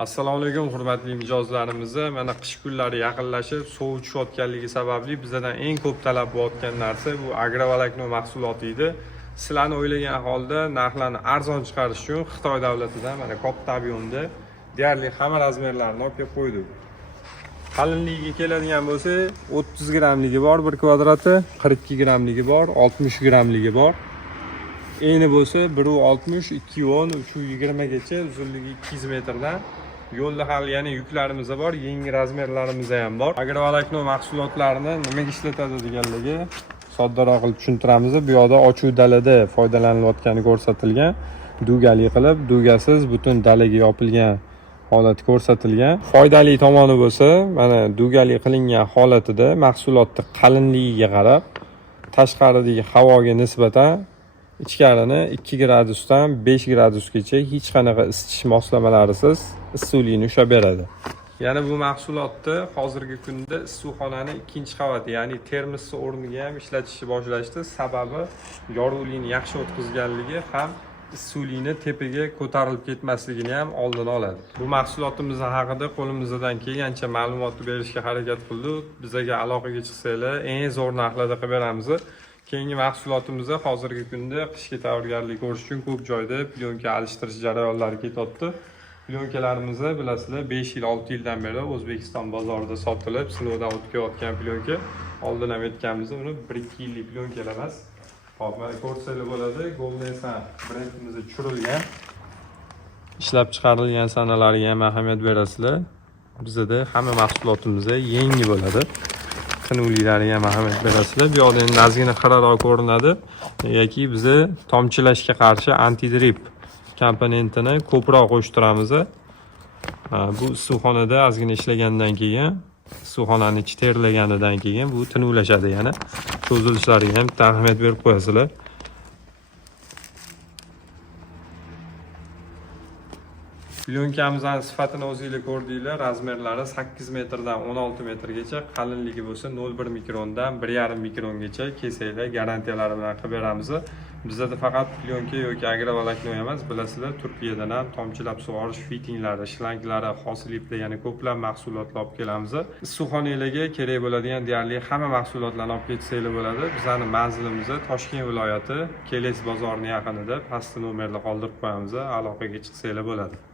Assalomu alaykum hurmatli mijozlarimiz. Mana qish kunlari yaqinlashib, sovuq tushayotganligi sababli bizdan eng ko'p talab bo'layotgan narsa bu agrovolokno mahsuloti edi. Sizlarni o'ylagan holda narxlarni arzon chiqarish uchun Xitoy davlatidan mana katta ob'yomda deyarli hamma razmerlarni olib kelib qo'ydik. Qalinligiga keladigan bo'lsa, 30 grammligi bor 1 kvadrati, 42 grammligi bor, 60 grammligi bor. Eni bo'lsa 1.60, 2.10, 3.20 gacha, uzunligi 200 metrdan. Yo'lda hali yana yuklarimiz bor, yangi razmerlarimiz ham bor. Agrovolokno mahsulotlarini nimaga islatadi deganligi soddaroq qilib tushuntiramiz. Bu yoqda ochuv dalada foydalanilayotgani ko'rsatilgan. Dugali qilib, dugasiz butun dalaga yopilgan holati ko'rsatilgan. Foydali tomoni bo'lsa, mana dugali qilingan holatida mahsulotning qalinligiga qarab, tashqaridagi havoga nisbatan ichkarini 2 gradusdan 5 gradusgacha hech qanaqa isitish moslamalarisiz issiqlikni ushlab beradi. Yana bu mahsulotni hozirgi kunda issiqxonani 2-qavati, ya'ni termosni o'rniga ham ishlatishni boshlashdi. Sababi yorug'likni yaxshi o'tkazganligi ham issiqlikni tepaga ko'tarilib ketmasligini ham oldini oladi. Bu mahsulotimiz haqida qo'limizdan kelgancha ma'lumotni berishga harakat qildik. Bizga aloqaga chiqsanglar, eng zo'r narxlarda qilib beramiz. Keyingi mahsulotimizda hozirgi kunda qishga tayyorgarlik ko'rish uchun ko'p joyda plyonka alishtirish jarayonlari ketyapti. Plyonkalarimizni bilasizlar 5 yil, 6 yildan beri O'zbekiston bozorida sotilib, sinovdan o'tkazayotgan plyonka. Oldin ham aytganmiz, uni 1-2 yillik plyonkalar emas. Hop, mana ko'rsanglar bo'ladi. Golden Sun brendimizda tushirilgan, ishlab chiqarilgan sanalariga ham ahamiyat berasizlar. Bizda hamma mahsulotimiz yangi bo'ladi. Tinuvliklariga ham ahamiyat berasizlar. Bu yoqda endi ozgina xiraroq ko'rinadi. Yoki biz tomchilashga qarshi anti-drip komponentini ko'proq qo'shtiramiz. Bu issiqxonada ozgina ishlagandan keyin, issiqxonani ichi terlaganidan keyin bu tinuvlashadi yana. Cho'zilishlariga ham ahamiyat berib qo'yasizlar. Plyonkamizning sifatini o'zingizlar ko'rdinglar. Razmerlari 8 metrdan 16 metrgacha, qalinligi bo'lsa 0.1 mikrondan 1.5 mikrongacha kesanglar garantiyalari bilan qilib beramiz. Bizda faqat plyonka yoki agrovolokno emas, bilasizlar, Turkiyadan ham tomchilab sug'orish fitinglari, shlanglari, hosil iplayani ko'plab mahsulotlar olib kelamiz. Issiqxonalarga kerak bo'ladigan deyarli hamma mahsulotlarni olib ketsanglar bo'ladi. Bizning manzilimiz Toshkent viloyati, Keles bozorining yaqinida, pastki nomerda qoldirib qo'yamiz. Aloqaga chiqsanglar bo'ladi.